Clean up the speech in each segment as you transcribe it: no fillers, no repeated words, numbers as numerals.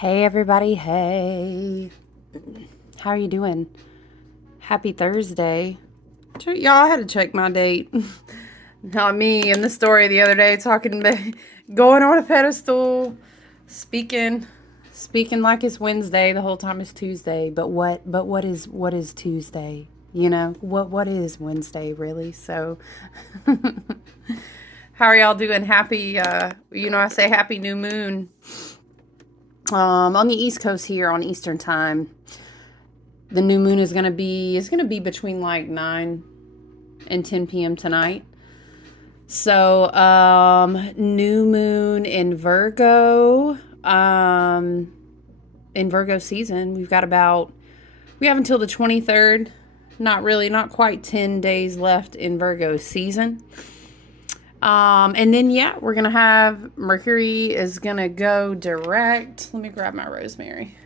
Hey everybody, hey. How are you doing? Happy Thursday. Y'all, I had to check my date. Not me in the story the other day talking about going on a pedestal, speaking like it's Wednesday, the whole time it's Tuesday. But what is Tuesday? You know? What is Wednesday really? So how are y'all doing? Happy I say happy new moon. On the East Coast here on Eastern time, the new moon is gonna be between like 9 and 10 p.m. tonight. So new moon in Virgo, in Virgo season. We have until the 23rd. Not quite 10 days left in Virgo season. And then, yeah, we're going to have Mercury is going to go direct. Let me grab my rosemary.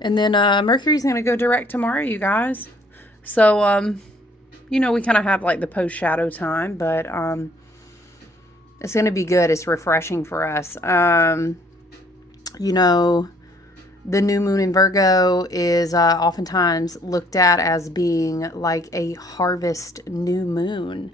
And then Mercury's going to go direct tomorrow, you guys. So, we kind of have like the post shadow time, but it's going to be good. It's refreshing for us. The new moon in Virgo is oftentimes looked at as being like a harvest new moon.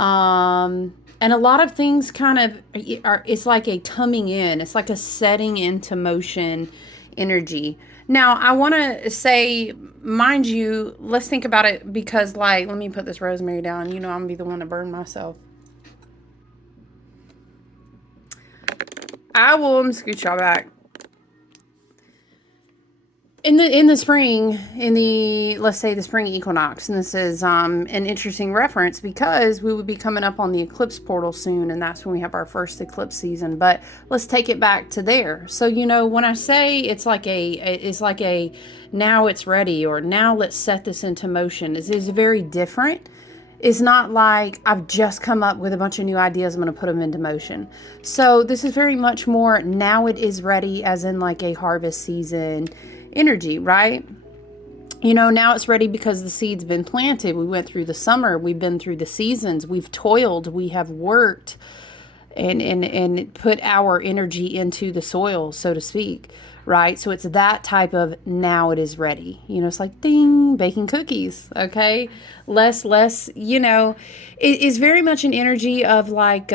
And a lot of things it's like a coming in, it's like a setting into motion energy. Now, I want to say, mind you, let's think about it because, like, let me put this rosemary down. I'm going to be the one to burn myself. I'm going to scoot y'all back. In the spring, let's say the spring equinox, and this is an interesting reference because we would be coming up on the eclipse portal soon, and that's when we have our first eclipse season. But let's take it back to there. So when I say it's like a now it's ready, or now let's set this into motion, is very different. It's not like I've just come up with a bunch of new ideas, I'm going to put them into motion. So this is very much more now it is ready, as in like a harvest season energy, right? Now it's ready because the seed's been planted. We went through the summer, we've been through the seasons, we've toiled, we have worked and put our energy into the soil, so to speak, right? So it's that type of now it is ready. It's like ding, baking cookies, okay? Less, it is very much an energy of like,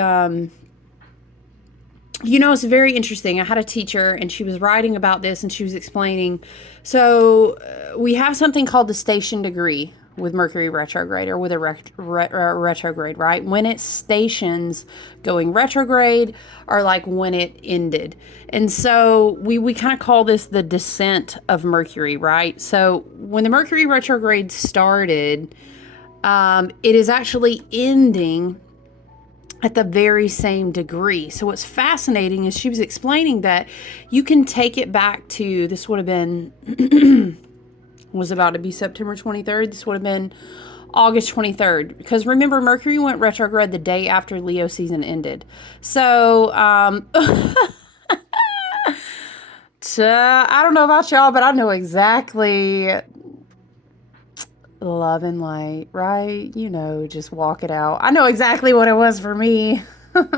it's very interesting. I had a teacher and she was writing about this and she was explaining. So we have something called the station degree with Mercury retrograde, or with a retrograde, right? When it stations going retrograde, or like when it ended. And so we kind of call this the descent of Mercury, right? So when the Mercury retrograde started, it is actually ending at the very same degree. So what's fascinating is she was explaining that you can take it back to, this would have been, was about to be September 23rd. This would have been August 23rd. Because remember, Mercury went retrograde the day after Leo season ended. So, I don't know about y'all, but I know exactly love and light, right? Just walk it out. I know exactly what it was for me. I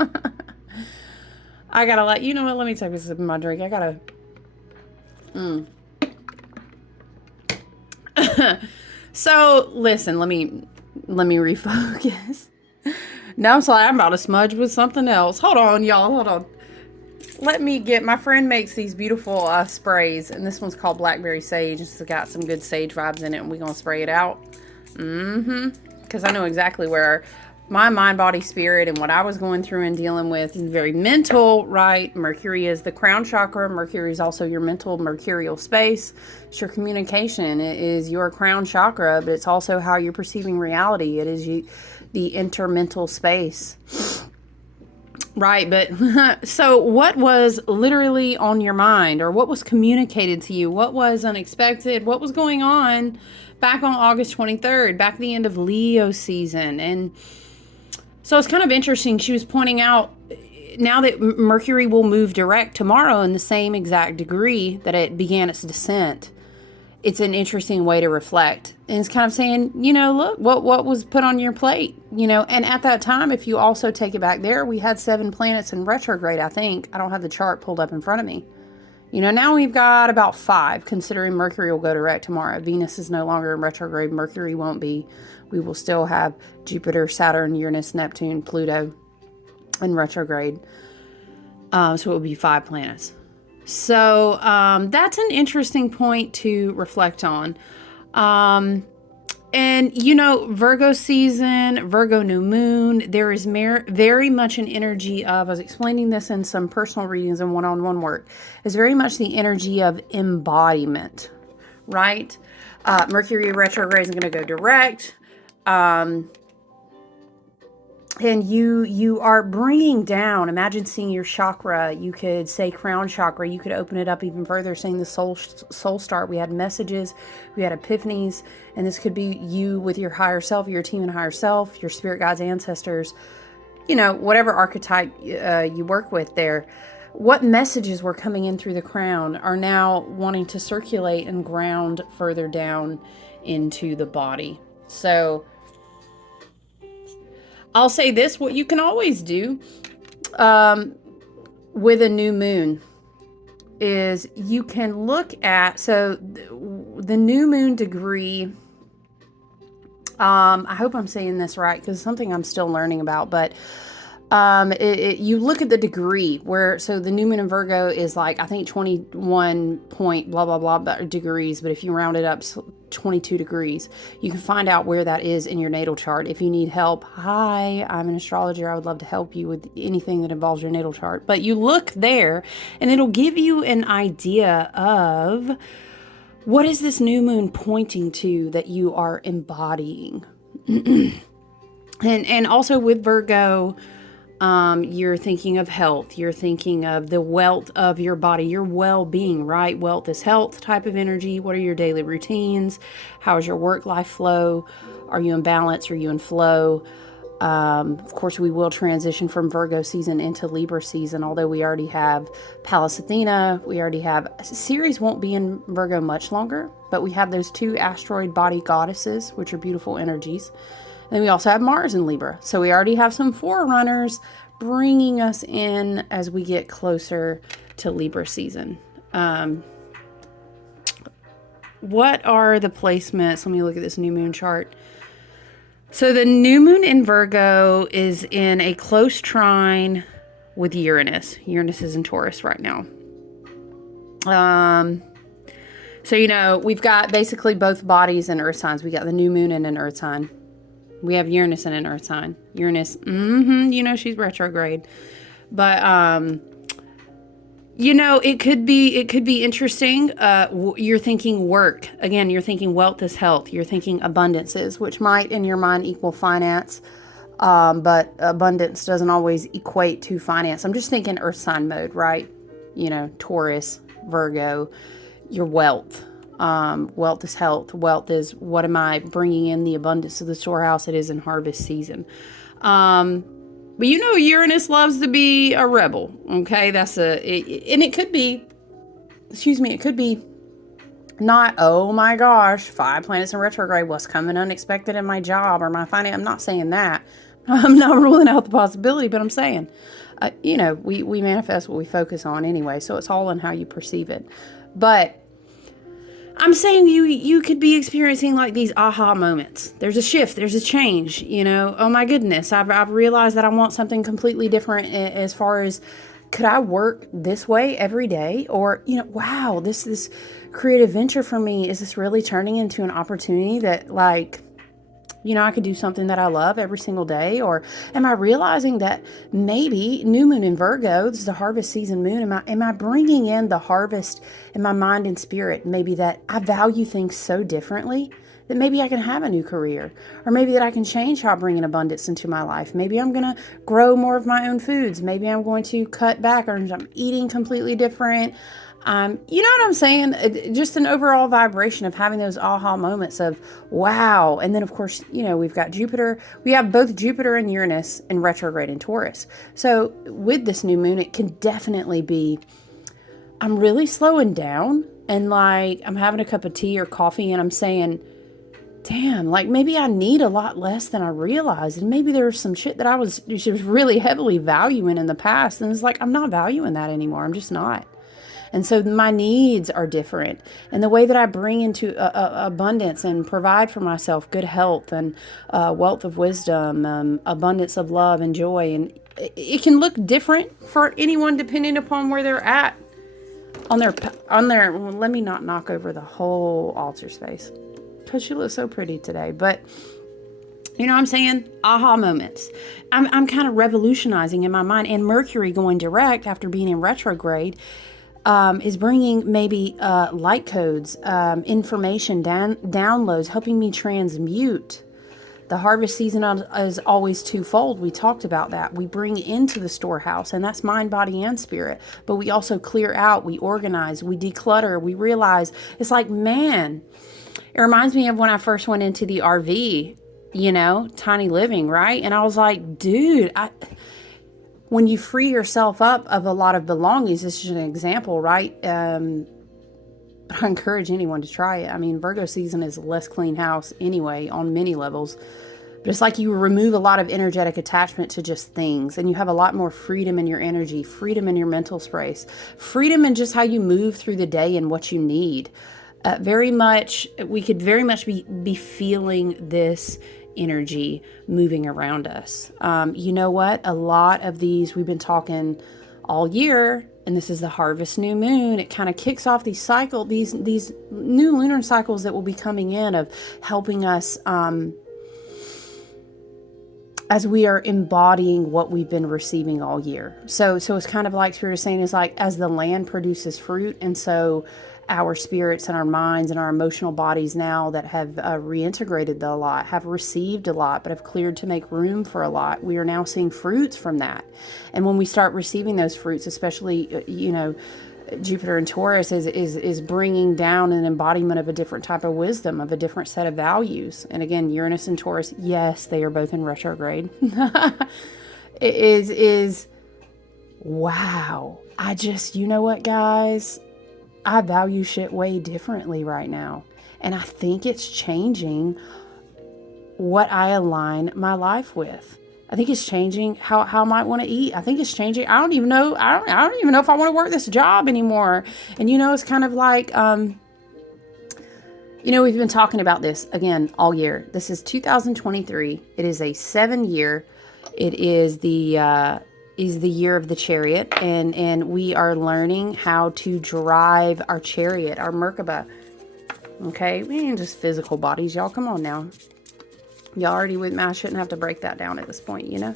gotta let what, let me take a sip of my drink. I gotta So listen, let me refocus. Now I'm sorry, I'm about to smudge with something else. Hold on, y'all, hold on. My friend makes these beautiful sprays, and this one's called Blackberry Sage. It's got some good sage vibes in it, and we're going to spray it out. Because I know exactly where my mind, body, spirit, and what I was going through and dealing with is very mental, right? Mercury is the crown chakra. Mercury is also your mental, mercurial space. It's your communication. It is your crown chakra, but it's also how you're perceiving reality. It is the intermental space. Right, but so what was literally on your mind, or what was communicated to you? What was unexpected? What was going on back on August 23rd, back at the end of Leo season? And so it's kind of interesting. She was pointing out now that Mercury will move direct tomorrow in the same exact degree that it began its descent. It's an interesting way to reflect. And it's kind of saying, look, what was put on your plate, and at that time, if you also take it back there, we had 7 planets in retrograde, I think. I don't have the chart pulled up in front of me. Now we've got about 5, considering Mercury will go direct tomorrow. Venus is no longer in retrograde. Mercury won't be. We will still have Jupiter, Saturn, Uranus, Neptune, Pluto in retrograde. So it will be 5 planets. So that's an interesting point to reflect on. And, Virgo season, Virgo new moon, there is very much an energy of, I was explaining this in some personal readings and one-on-one work, is very much the energy of embodiment, right? Mercury retrograde is going to go direct. And you are bringing down, imagine seeing your chakra. You could say crown chakra. You could open it up even further, saying the soul start. We had messages, we had epiphanies, and this could be you with your higher self, your team and higher self, your spirit guides, ancestors, whatever archetype you work with there. What messages were coming in through the crown are now wanting to circulate and ground further down into the body. So I'll say this, what you can always do with a new moon is you can look at, so the new moon degree, I hope I'm saying this right because it's something I'm still learning about, but you look at the degree so the new moon in Virgo is like, I think 21 point blah, blah, blah degrees. But if you round it up 22 degrees, you can find out where that is in your natal chart. If you need help, hi, I'm an astrologer. I would love to help you with anything that involves your natal chart. But you look there and it'll give you an idea of what is this new moon pointing to that you are embodying. And also with Virgo, you're thinking of health. You're thinking of the wealth of your body, your well-being, right? Wealth is health type of energy. What are your daily routines? How is your work-life flow? Are you in balance? Are you in flow? Of course, we will transition from Virgo season into Libra season, although we already have Pallas Athena. We already have, Ceres won't be in Virgo much longer, but we have those 2 asteroid body goddesses, which are beautiful energies. Then we also have Mars in Libra. So we already have some forerunners bringing us in as we get closer to Libra season. What are the placements? Let me look at this new moon chart. So the new moon in Virgo is in a close trine with Uranus. Uranus is in Taurus right now. So, we've got basically both bodies and earth signs. We got the new moon in an earth sign. We have Uranus in an earth sign. Uranus, she's retrograde. But, it could be interesting. You're thinking work. Again, you're thinking wealth is health. You're thinking abundances, which might in your mind equal finance. But abundance doesn't always equate to finance. I'm just thinking earth sign mode, right? Taurus, Virgo, your wealth. Wealth is health. Wealth is what am I bringing in the abundance of the storehouse? It is in harvest season. But Uranus loves to be a rebel. Okay. And it could be, it could be not, oh my gosh, 5 planets in retrograde, what's coming unexpected in my job or my finance. I'm not saying that. I'm not ruling out the possibility, but I'm saying, we manifest what we focus on anyway. So it's all in how you perceive it. But I'm saying you could be experiencing like these aha moments. There's a shift. There's a change. Oh my goodness. I've realized that I want something completely different as far as could I work this way every day? Or, wow, this creative venture for me, is this really turning into an opportunity that I could do something that I love every single day? Or am I realizing that maybe new moon in Virgo, this is the harvest season moon, am I bringing in the harvest in my mind and spirit? Maybe that I value things so differently that maybe I can have a new career, or maybe that I can change how I bring in abundance into my life. Maybe I'm going to grow more of my own foods. Maybe I'm going to cut back, or I'm eating completely different. You know what I'm saying? Just an overall vibration of having those aha moments of wow. And then of course, we've got Jupiter. We have both Jupiter and Uranus in retrograde in Taurus. So with this new moon, it can definitely be, I'm really slowing down and I'm having a cup of tea or coffee and I'm saying, damn, maybe I need a lot less than I realized. And maybe there was some shit that I was really heavily valuing in the past. And it's I'm not valuing that anymore. I'm just not. And so my needs are different. And the way that I bring into abundance and provide for myself good health and wealth of wisdom, abundance of love and joy. And it can look different for anyone depending upon where they're at on their, well, let me not knock over the whole altar space because she looks so pretty today. But you know what I'm saying? Aha moments. I'm kind of revolutionizing in my mind. And Mercury going direct after being in retrograde is bringing maybe light codes, information, downloads, helping me transmute. The harvest season is always twofold. We talked about that. We bring into the storehouse, and that's mind, body, and spirit. But we also clear out, we organize, we declutter, we realize. It's like, man, it reminds me of when I first went into the RV, you know, tiny living, right? And I was like, dude, when you free yourself up of a lot of belongings, this is an example, right? But I encourage anyone to try it. I mean, Virgo season is a less clean house anyway on many levels. But it's like you remove a lot of energetic attachment to just things, and you have a lot more freedom in your energy, freedom in your mental space, freedom in just how you move through the day and what you need. We could very much be feeling this energy moving around us. You know what? A lot of these, we've been talking all year, and this is the harvest new moon. It kind of kicks off these new lunar cycles that will be coming in of helping us as we are embodying what we've been receiving all year. So it's kind of like Spirit is saying, is like as the land produces fruit, and so our spirits and our minds and our emotional bodies now that have reintegrated a lot, have received a lot, but have cleared to make room for a lot. We are now seeing fruits from that. And when we start receiving those fruits, especially, Jupiter and Taurus is bringing down an embodiment of a different type of wisdom, of a different set of values. And again, Uranus and Taurus, yes, they are both in retrograde. It is wow. You know what, guys? I value shit way differently right now. And I think it's changing what I align my life with. I think it's changing how I might want to eat. I think it's changing. I don't even know if I want to work this job anymore. And it's kind of like, we've been talking about this again all year. This is 2023. It is a 7-year. It is the year of the chariot, and we are learning how to drive our chariot, our Merkaba. Okay, we ain't just physical bodies, y'all. Come on now. Y'all already with me. I shouldn't have to break that down at this point, in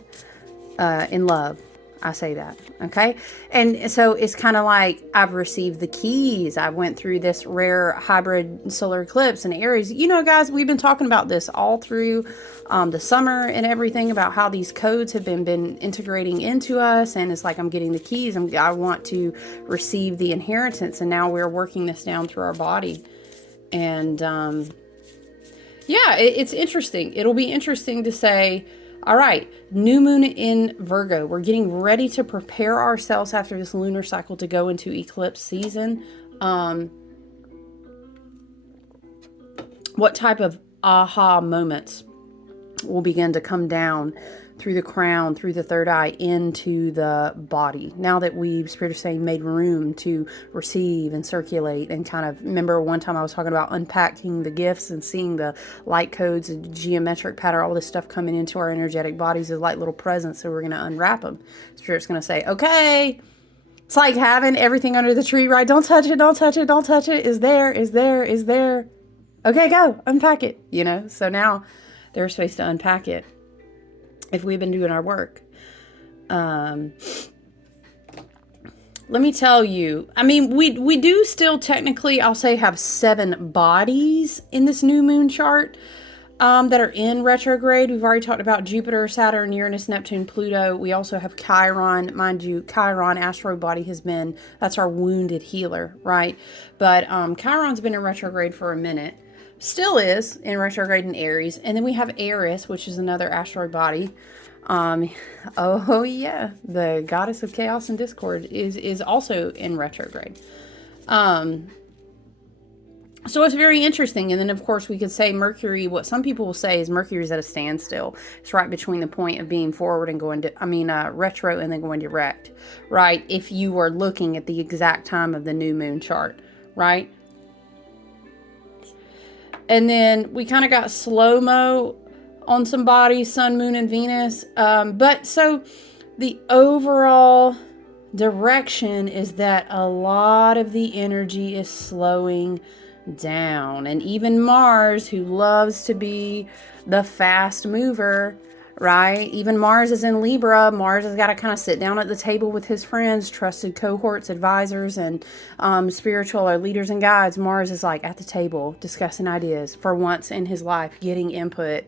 love. I say that, okay? And so it's kind of like I've received the keys. I went through this rare hybrid solar eclipse in Aries. Guys, we've been talking about this all through the summer and everything, about how these codes have been integrating into us. And it's like I'm getting the keys. I want to receive the inheritance. And now we're working this down through our body. And it's interesting. It'll be interesting to say, all right, new moon in Virgo. We're getting ready to prepare ourselves after this lunar cycle to go into eclipse season. What type of aha moments will begin to come down through the crown, through the third eye, into the body. Now that we've, Spirit is saying, made room to receive and circulate and kind of, remember one time I was talking about unpacking the gifts and seeing the light codes and geometric pattern, all this stuff coming into our energetic bodies as like little presents. So we're going to unwrap them. Spirit's going to say, okay, it's like having everything under the tree, right? Don't touch it, don't touch it, don't touch it. Is there. Okay, go, unpack it, So now there's space to unpack it. If we've been doing our work. Let me tell you, we do still technically, I'll say, have 7 bodies in this new moon chart that are in retrograde. We've already talked about Jupiter, Saturn, Uranus, Neptune, Pluto. We also have Chiron. Mind you, Chiron asteroid body that's our wounded healer, right? But Chiron's been in retrograde for a minute. Still is in retrograde in Aries. And then we have Eris, which is another asteroid body. The goddess of chaos and discord is also in retrograde. So it's very interesting. And then, of course, we could say Mercury, what some people will say is Mercury's at a standstill. It's right between the point of being forward and going to, retro and then going direct, right? If you were looking at the exact time of the new moon chart, right? And then we kind of got slow-mo on some bodies, Sun, Moon, and Venus. But so the overall direction is that a lot of the energy is slowing down. And even Mars, who loves to be the fast mover, right? Even Mars is in Libra. Mars has got to kind of sit down at the table with his friends, trusted cohorts, advisors, and spiritual or leaders and guides. Mars is like at the table discussing ideas for once in his life, getting input.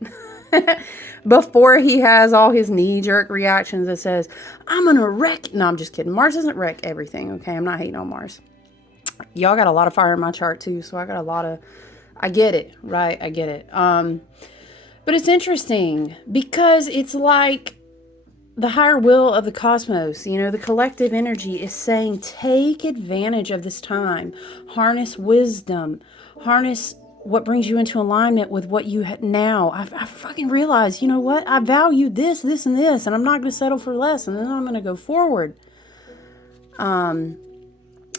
Before he has all his knee-jerk reactions that says, I'm going to wreck. No, I'm just kidding. Mars doesn't wreck everything, okay? I'm not hating on Mars. Y'all got a lot of fire in my chart too, so I got a lot of, I get it, right? I get it. But it's interesting because it's like the higher will of the cosmos, the collective energy is saying, take advantage of this time, harness wisdom, harness what brings you into alignment with what you now. I fucking realized, you know what? I value this, this, and this, and I'm not going to settle for less, and then I'm going to go forward. In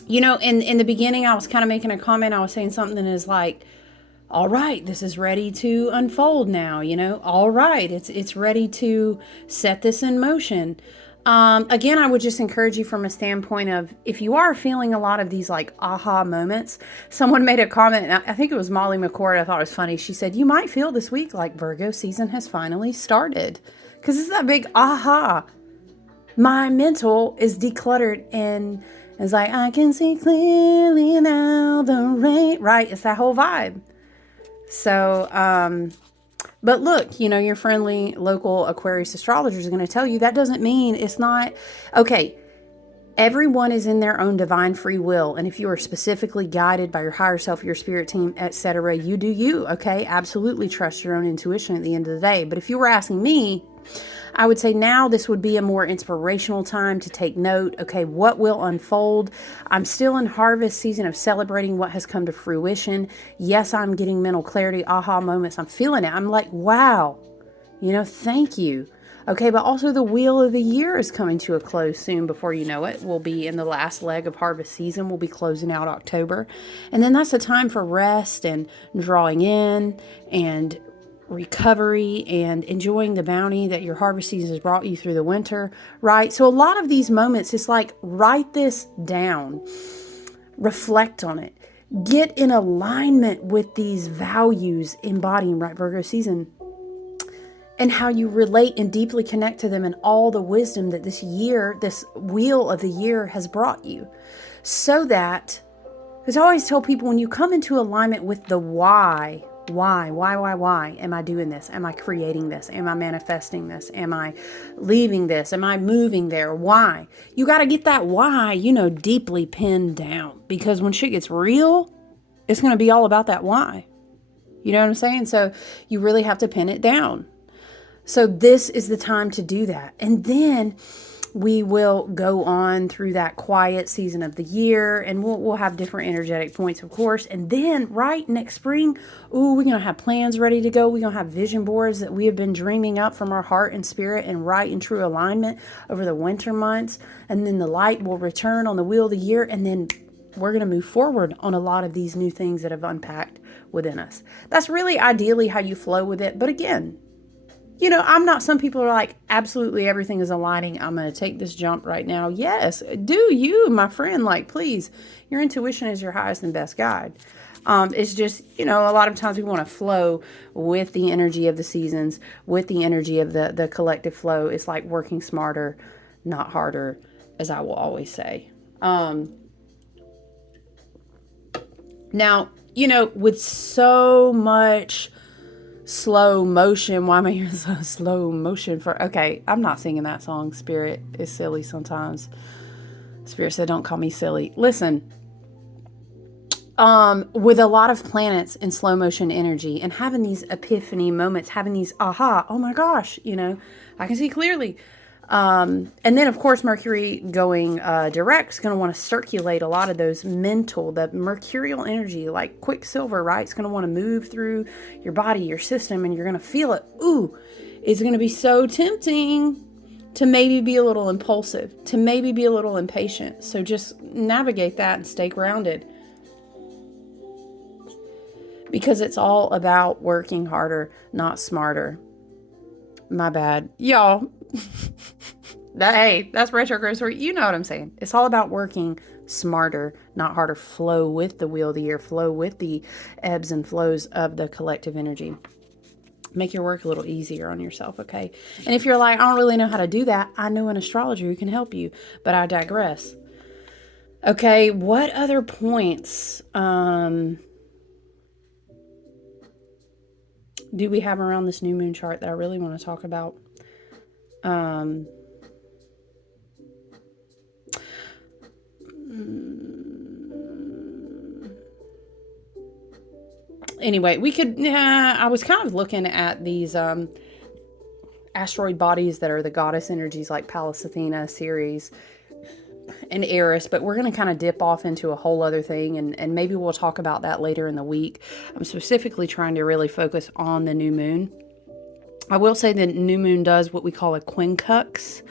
the beginning, I was kind of making a comment. I was saying something that is like, all right, this is ready to unfold now, all right, it's ready to set this in motion. Again, I would just encourage you from a standpoint of, if you are feeling a lot of these like aha moments, someone made a comment, and I think it was Molly McCord, I thought it was funny. She said, you might feel this week like Virgo season has finally started. Because it's that big aha. My mental is decluttered and it's like, I can see clearly now the rain, right? It's that whole vibe. So, but look, your friendly local Aquarius astrologer is going to tell you that doesn't mean it's not, okay, everyone is in their own divine free will. And if you are specifically guided by your higher self, your spirit team, etc., you do you, okay? Absolutely trust your own intuition at the end of the day. But if you were asking me, I would say now this would be a more inspirational time to take note. Okay, what will unfold? I'm still in harvest season of celebrating what has come to fruition. Yes, I'm getting mental clarity, aha moments. I'm feeling it. I'm like, wow, thank you. Okay, but also the wheel of the year is coming to a close soon. Before you know it, we'll be in the last leg of harvest season. We'll be closing out October. And then that's a time for rest and drawing in and recovery and enjoying the bounty that your harvest season has brought you through the winter, right? So a lot of these moments, it's like, write this down, reflect on it, get in alignment with these values embodying, right, Virgo season, and how you relate and deeply connect to them and all the wisdom that this year, this wheel of the year has brought you. So that, because I always tell people, when you come into alignment with the why am I doing this? Am I creating this? Am I manifesting this? Am I leaving this? Am I moving there? Why? You got to get that why, deeply pinned down, because when shit gets real, it's going to be all about that why. You know what I'm saying? So you really have to pin it down. So this is the time to do that. And then we will go on through that quiet season of the year, and we'll have different energetic points, of course. And then right next spring, we're going to have plans ready to go. We're going to have vision boards that we have been dreaming up from our heart and spirit and right and true alignment over the winter months. And then the light will return on the wheel of the year. And then we're going to move forward on a lot of these new things that have unpacked within us. That's really ideally how you flow with it. But again, I'm not, some people are like, absolutely everything is aligning, I'm going to take this jump right now. Yes, do you, my friend, like, please, your intuition is your highest and best guide. It's just, a lot of times we want to flow with the energy of the seasons, with the energy of the collective flow. It's like working smarter, not harder, as I will always say. Now, with so much slow motion, why am I hearing so slow motion okay, I'm not singing that song. Spirit is silly sometimes. Spirit said, don't call me silly. Listen, with a lot of planets in slow motion energy and having these epiphany moments, having these aha, oh my gosh, I can see clearly. And then, of course, Mercury going direct is going to want to circulate a lot of those mental, the mercurial energy, like Quicksilver, right? It's going to want to move through your body, your system, and you're going to feel it. Ooh, it's going to be so tempting to maybe be a little impulsive, to maybe be a little impatient. So just navigate that and stay grounded. Because it's all about working harder, not smarter. My bad. Y'all. Hey, that's retrograde story. You know what I'm saying. It's all about working smarter, not harder. Flow with the wheel of the year. Flow with the ebbs and flows of the collective energy. Make your work a little easier on yourself, okay? And if you're like, I don't really know how to do that, I know an astrologer who can help you, but I digress. Okay, what other points do we have around this new moon chart that I really want to talk about? Anyway, we could, I was kind of looking at these asteroid bodies that are the goddess energies like Pallas Athena, Ceres, and Eris, but we're going to kind of dip off into a whole other thing, and maybe we'll talk about that later in the week. I'm specifically trying to really focus on the new moon. I will say the new moon does what we call a quincux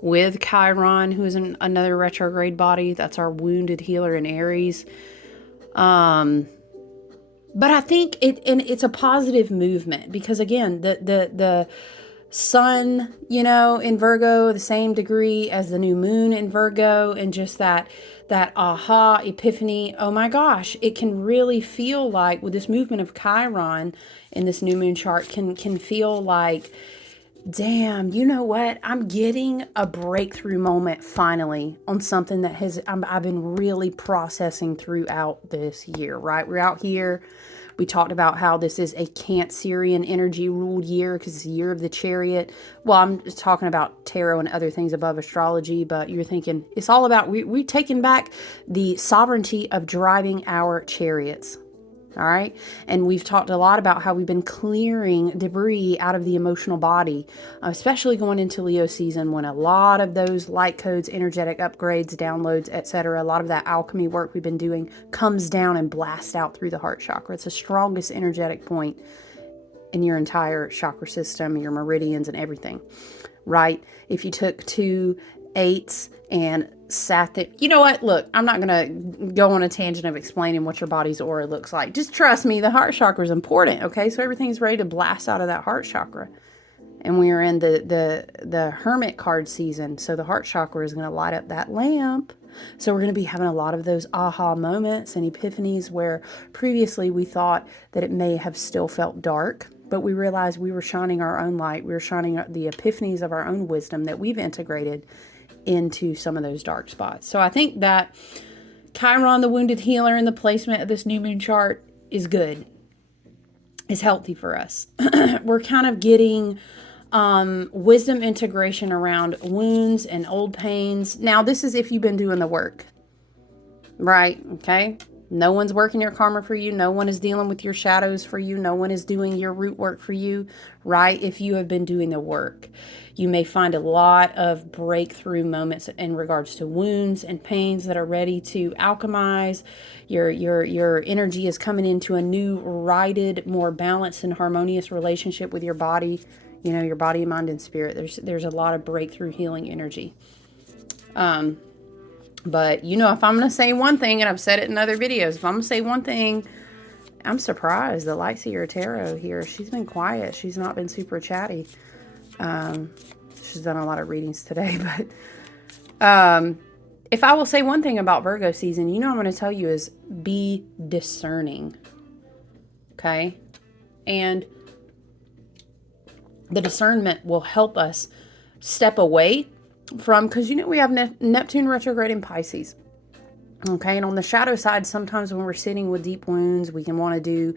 with Chiron, who is another retrograde body. That's our wounded healer in Aries. But I think it's a positive movement because, again, the sun, in Virgo, the same degree as the new moon in Virgo, and just that aha epiphany. Oh my gosh, it can really feel like with this movement of Chiron in this new moon chart can feel like, damn, you know what? I'm getting a breakthrough moment finally on something that I've been really processing throughout this year, right? We're out here. We talked about how this is a Cancerian energy ruled year because it's the year of the chariot. Well, I'm just talking about tarot and other things above astrology, but you're thinking it's all about, we've taken back the sovereignty of driving our chariots. All right. And we've talked a lot about how we've been clearing debris out of the emotional body, especially going into Leo season when a lot of those light codes, energetic upgrades, downloads, etc., a lot of that alchemy work we've been doing comes down and blasts out through the heart chakra. It's the strongest energetic point in your entire chakra system, your meridians and everything, right? If you took 2 8s and sat there, you know what? Look, I'm not going to go on a tangent of explaining what your body's aura looks like. Just trust me, the heart chakra is important, okay? So everything's ready to blast out of that heart chakra. And we are in the hermit card season, so the heart chakra is going to light up that lamp. So we're going to be having a lot of those aha moments and epiphanies where previously we thought that it may have still felt dark, but we realized we were shining our own light. We were shining the epiphanies of our own wisdom that we've integrated into some of those dark spots. So I think that Chiron, the wounded healer, and the placement of this new moon chart is good, is healthy for us. We're kind of getting wisdom integration around wounds and old pains. Now, this is if you've been doing the work, right? Okay. No one's working your karma for you. No one is dealing with your shadows for you. No one is doing your root work for you, right? If you have been doing the work, you may find a lot of breakthrough moments in regards to wounds and pains that are ready to alchemize. Your energy is coming into a new, righted, more balanced and harmonious relationship with your body. Your body, mind, and spirit. There's a lot of breakthrough healing energy. But, if I'm going to say one thing, and I've said it in other videos, if I'm going to say one thing, I'm surprised the Lightseer Tarot here, she's been quiet. She's not been super chatty. She's done a lot of readings today. But if I will say one thing about Virgo season, I'm going to tell you is be discerning. Okay? And the discernment will help us step away from, because we have Neptune retrograde in Pisces. Okay, and on the shadow side, sometimes when we're sitting with deep wounds, we can want to do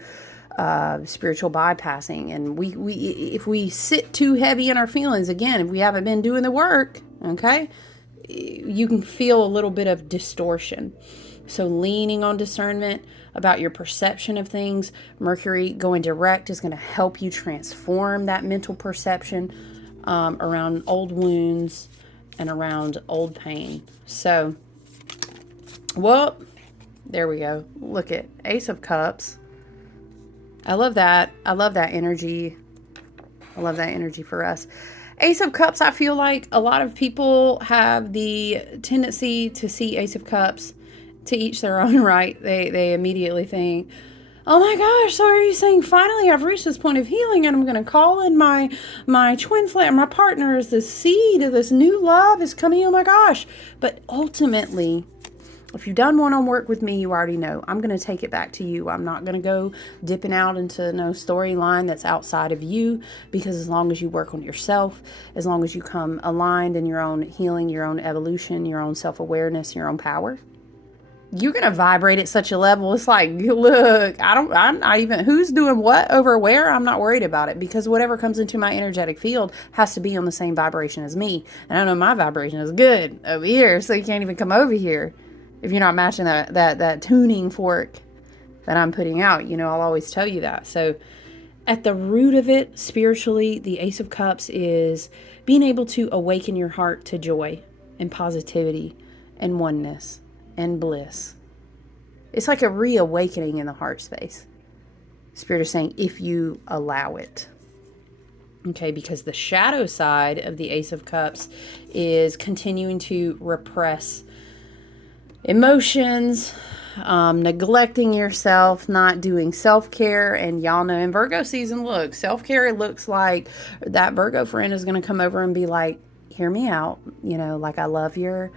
spiritual bypassing, and if we sit too heavy in our feelings, again, if we haven't been doing the work, okay, you can feel a little bit of distortion. So leaning on discernment about your perception of things. Mercury going direct is going to help you transform that mental perception. around old wounds and around old pain. So, well, there we go. Look at Ace of Cups. I love that. I love that energy. I love that energy for us. Ace of Cups, I feel like a lot of people have the tendency to see Ace of Cups, to each their own, right? They immediately think, oh my gosh, so are you saying finally I've reached this point of healing and I'm going to call in my twin flame, my partner, is the seed of this new love is coming, oh my gosh. But ultimately, if you've done one-on-one work with me, you already know I'm going to take it back to you. I'm not going to go dipping out into no storyline that's outside of you, because as long as you work on yourself, as long as you come aligned in your own healing, your own evolution, your own self-awareness, your own power, you're going to vibrate at such a level. It's like, look, I'm not even, who's doing what over where, I'm not worried about it, because whatever comes into my energetic field has to be on the same vibration as me. And I know my vibration is good over here, so you can't even come over here if you're not matching that tuning fork that I'm putting out. You know, I'll always tell you that. So at the root of it, spiritually, the Ace of Cups is being able to awaken your heart to joy and positivity and oneness and bliss. It's like a reawakening in the heart space. Spirit is saying, if you allow it. Okay, because the shadow side of the Ace of Cups is continuing to repress emotions, neglecting yourself, not doing self-care. And y'all know in Virgo season, look, self-care, it looks like that Virgo friend is going to come over and be like, hear me out. You know, like, I love your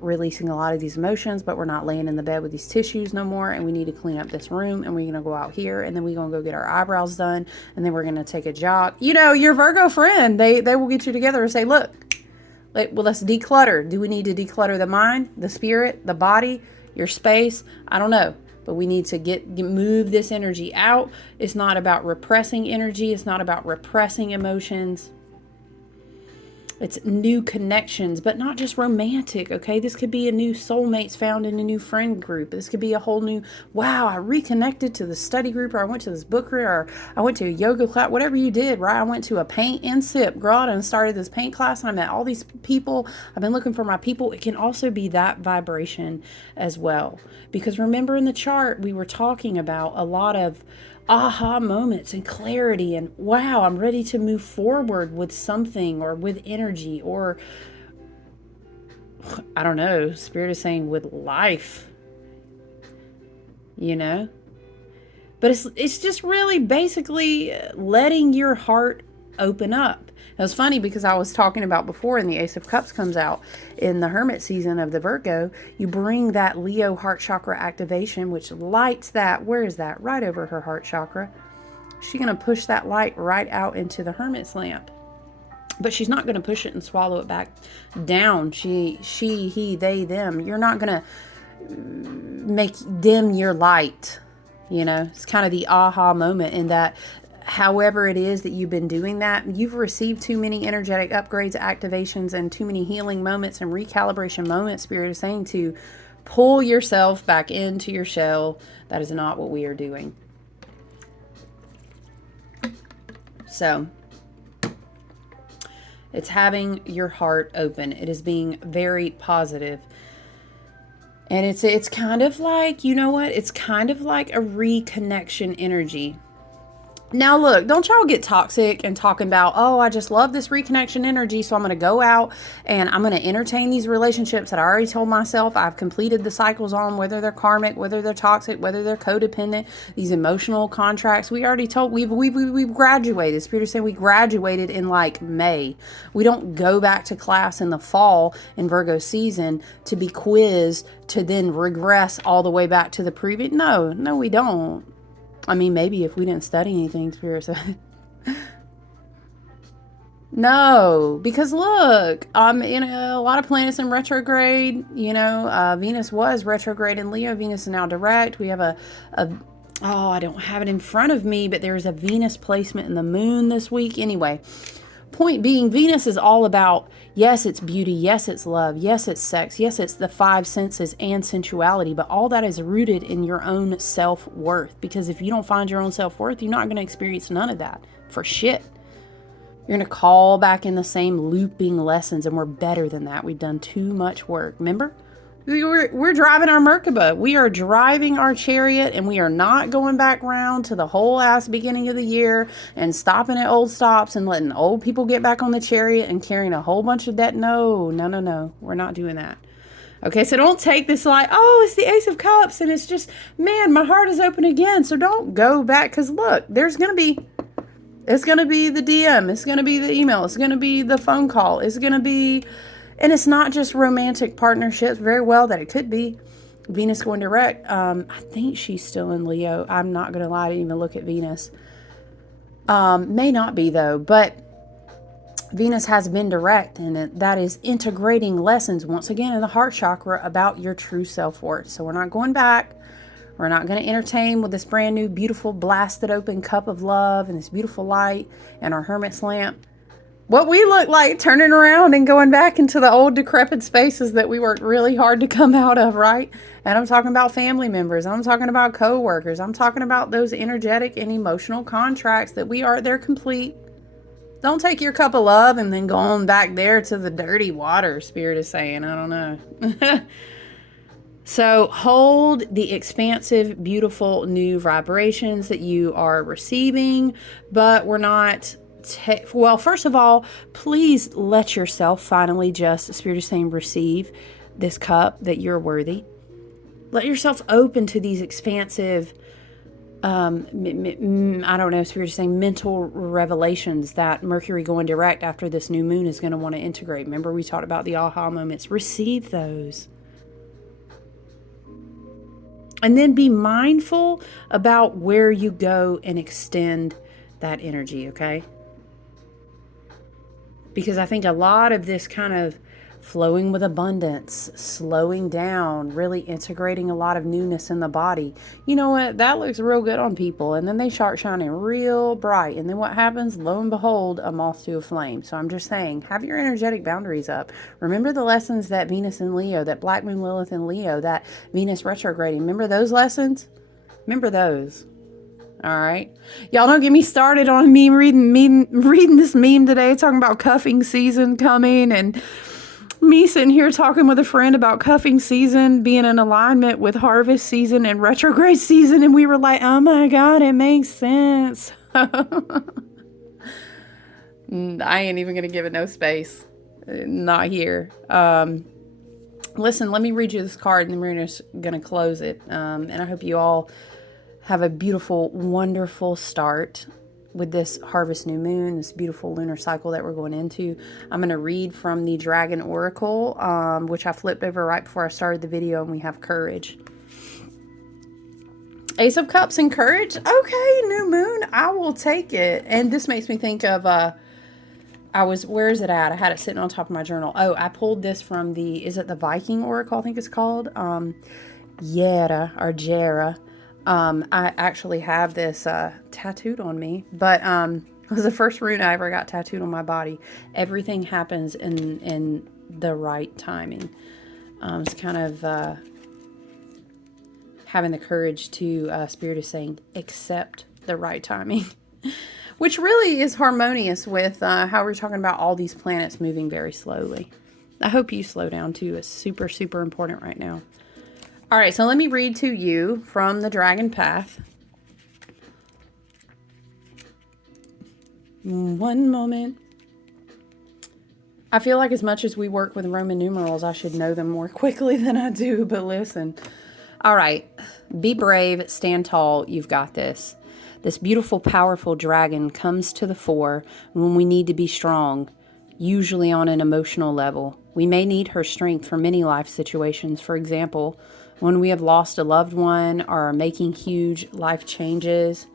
releasing a lot of these emotions, but we're not laying in the bed with these tissues no more. And we need to clean up this room, and we're going to go out here, and then we're going to go get our eyebrows done. And then we're going to take a jog. You know, your Virgo friend, they will get you together and say, look, well, let's declutter. Do we need to declutter the mind, the spirit, the body, your space? I don't know. But we need to move this energy out. It's not about repressing energy. It's not about repressing emotions. It's new connections, but not just romantic, okay? This could be a new soulmates found in a new friend group. This could be a whole new, wow, I reconnected to the study group, or I went to this book group, or I went to a yoga class, whatever you did, right? I went to a paint and sip, girl, and started this paint class, and I met all these people. I've been looking for my people. It can also be that vibration as well. Because remember, in the chart, we were talking about a lot of aha moments and clarity, and wow, I'm ready to move forward with something, or with energy, or I don't know, Spirit is saying with life, you know. But it's just really basically letting your heart open up. It was funny because I was talking about before, and the Ace of Cups comes out in the Hermit season of the Virgo. You bring that Leo heart chakra activation, which lights that. Where is that? Right over her heart chakra. She's going to push that light right out into the Hermit's lamp. But she's not going to push it and swallow it back down. She, he, they, them. You're not going to make dim your light. You know, it's kind of the aha moment in that. However it is that you've been doing that, you've received too many energetic upgrades, activations, and too many healing moments and recalibration moments. Spirit is saying to pull yourself back into your shell. That is not what we are doing. So it's having your heart open. It is being very positive. And it's kind of like, you know what? It's kind of like a reconnection energy. Now, look, don't y'all get toxic and talking about, oh, I just love this reconnection energy, so I'm going to go out and I'm going to entertain these relationships that I already told myself I've completed the cycles on, whether they're karmic, whether they're toxic, whether they're codependent, these emotional contracts. We already told, we've graduated. Spirit is saying we graduated in like May. We don't go back to class in the fall in Virgo season to be quizzed to then regress all the way back to the previous. No, we don't. I mean, maybe if we didn't study anything, Spirit said. No, because look, you know, a lot of planets in retrograde. You know, Venus was retrograde in Leo. Venus is now direct. We have oh, I don't have it in front of me, but there's a Venus placement in the moon this week. Anyway, point being, Venus is all about, yes, it's beauty, yes, it's love, yes, it's sex, yes, it's the five senses and sensuality, but all that is rooted in your own self-worth. Because if you don't find your own self-worth, you're not going to experience none of that for shit. You're going to call back in the same looping lessons, and we're better than that. We've done too much work. Remember? We're driving our Merkaba. We are driving our chariot, and we are not going back round to the whole ass beginning of the year and stopping at old stops and letting old people get back on the chariot and carrying a whole bunch of debt. No, no, no, no. We're not doing that. Okay, so don't take this like, oh, it's the Ace of Cups, and it's just, man, my heart is open again. So don't go back, because look, it's going to be the DM, it's going to be the email, it's going to be the phone call, it's going to be, and it's not just romantic partnerships, very well that it could be. Venus going direct, I think she's still in Leo. I'm not going to lie, I didn't even look at Venus. May not be though, but Venus has been direct, and that is integrating lessons once again in the heart chakra about your true self-worth. So we're not going back. We're not going to entertain with this brand new, beautiful, blasted open cup of love and this beautiful light and our hermit's lamp. What we look like turning around and going back into the old decrepit spaces that we worked really hard to come out of, right? And I'm talking about family members. I'm talking about co-workers. I'm talking about those energetic and emotional contracts that they're complete. Don't take your cup of love and then go on back there to the dirty water, Spirit is saying. I don't know. So hold the expansive, beautiful new vibrations that you are receiving, but we're not... well, first of all, please let yourself finally just, Spirit is saying, receive this cup that you're worthy. Let yourself open to these expansive... I don't know, Spirit is saying mental revelations that Mercury going direct after this new moon is going to want to integrate. Remember, we talked about the aha moments. Receive those. And then be mindful about where you go and extend that energy, okay? Because I think a lot of this kind of flowing with abundance, slowing down, really integrating a lot of newness in the body. You know what? That looks real good on people. And then they start shining real bright. And then what happens? Lo and behold, a moth to a flame. So I'm just saying, have your energetic boundaries up. Remember the lessons that Venus in Leo, that Black Moon Lilith in Leo, that Venus retrograding. Remember those lessons? Remember those. All right. Y'all don't get me started on me reading this meme today talking about cuffing season coming, and me sitting here talking with a friend about cuffing season being in alignment with harvest season and retrograde season. And we were like, oh my God, it makes sense. I ain't even going to give it no space. Not here. Listen, let me read you this card and then we're just going to close it. And I hope you all have a beautiful, wonderful start with this harvest new moon, this beautiful lunar cycle that we're going into. I'm going to read from the Dragon Oracle, which I flipped over right before I started the video, and we have courage. Ace of Cups and courage. Okay, new moon. I will take it. And this makes me think of, where is it at? I had it sitting on top of my journal. Oh, I pulled this from is it the Viking Oracle? I think it's called. Jera or Jera. I actually have this tattooed on me, but it was the first rune I ever got tattooed on my body. Everything happens in the right timing. It's kind of having the courage to, Spirit is saying, accept the right timing, which really is harmonious with how we're talking about all these planets moving very slowly. I hope you slow down too. It's super, super important right now. All right, so let me read to you from the Dragon Path. One moment. I feel like as much as we work with Roman numerals, I should know them more quickly than I do, but listen. All right, be brave, stand tall, you've got this. This beautiful, powerful dragon comes to the fore when we need to be strong, usually on an emotional level. We may need her strength for many life situations. For example, when we have lost a loved one or are making huge life changes,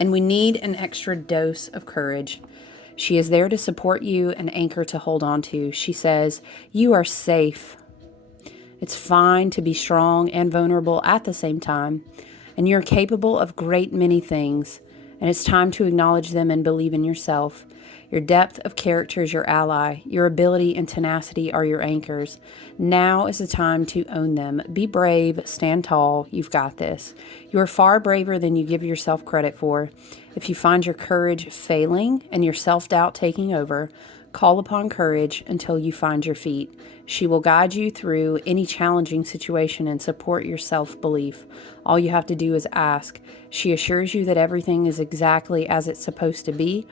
and we need an extra dose of courage. She is there to support you, an anchor to hold on to. She says, you are safe. It's fine to be strong and vulnerable at the same time, and you're capable of great many things, and it's time to acknowledge them and believe in yourself. Your depth of character is your ally. Your ability and tenacity are your anchors. Now is the time to own them. Be brave, stand tall. You've got this. You are far braver than you give yourself credit for. If you find your courage failing and your self-doubt taking over, call upon courage until you find your feet. She will guide you through any challenging situation and support your self-belief. All you have to do is ask. She assures you that everything is exactly as it's supposed to be,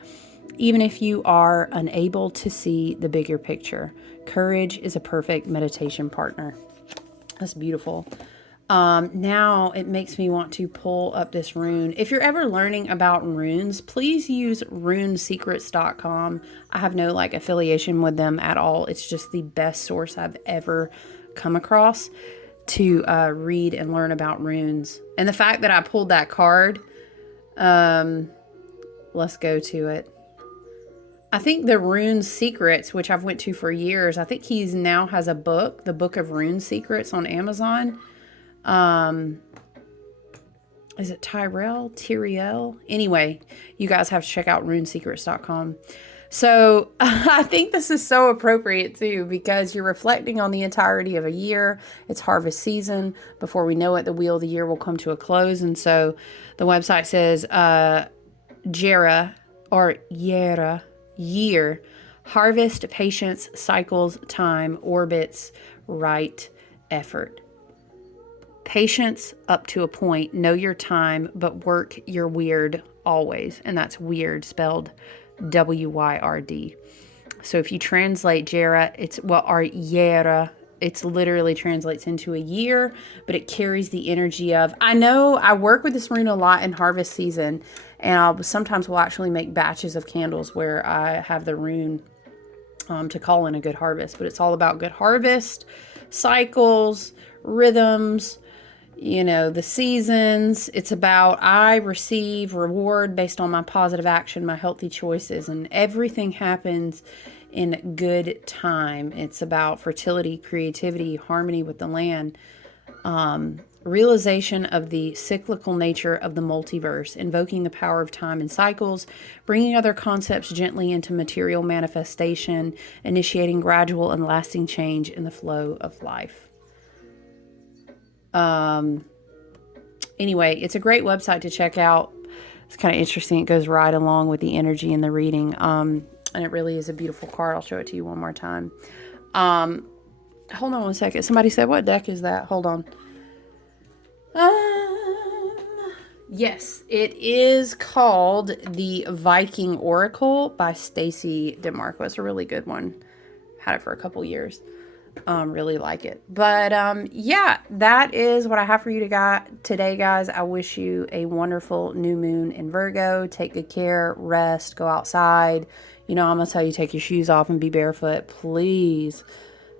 even if you are unable to see the bigger picture. Courage is a perfect meditation partner. That's beautiful. Now it makes me want to pull up this rune. If you're ever learning about runes, please use runesecrets.com. I have no affiliation with them at all. It's just the best source I've ever come across to read and learn about runes. And the fact that I pulled that card, let's go to it. I think the Rune Secrets, which I've went to for years, I think he's now has a book, the Book of Rune Secrets on Amazon. Is it Tyriel? Anyway, you guys have to check out runesecrets.com. So I think this is so appropriate too, because you're reflecting on the entirety of a year. It's harvest season. Before we know it, the wheel of the year will come to a close. And so the website says, Jera or Yera, year, harvest, patience, cycles, time, orbits, right, effort. Patience up to a point, know your time, but work your weird always. And that's weird spelled W-Y-R-D. So if you translate Jera, or Yera, it's literally translates into a year, but it carries the energy of, I know I work with this rune a lot in harvest season, and sometimes we'll actually make batches of candles where I have the rune to call in a good harvest. But it's all about good harvest, cycles, rhythms, the seasons. It's about I receive reward based on my positive action, my healthy choices, and everything happens in good time. It's about fertility, creativity, harmony with the land, realization of the cyclical nature of the multiverse, invoking the power of time and cycles, bringing other concepts gently into material manifestation, initiating gradual and lasting change in the flow of life. Anyway, it's a great website to check out. It's kind of interesting. It goes right along with the energy in the reading. And it really is a beautiful card. I'll show it to you one more time. Hold on one second. Somebody said, what deck is that? Hold on. Yes, it is called the Viking Oracle by Stacy DeMarco. It's a really good one. Had it for a couple years. Really like it. But yeah, that is what I have for you today, guys. I wish you a wonderful new moon in Virgo. Take good care, rest, go outside. I'm gonna tell you, take your shoes off and be barefoot, please.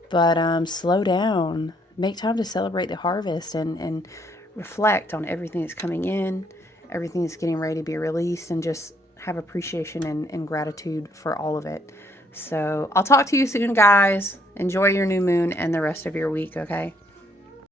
But slow down. Make time to celebrate the harvest and reflect on everything that's coming in, everything that's getting ready to be released, and just have appreciation and gratitude for all of it. So I'll talk to you soon, guys. Enjoy your new moon and the rest of your week, okay?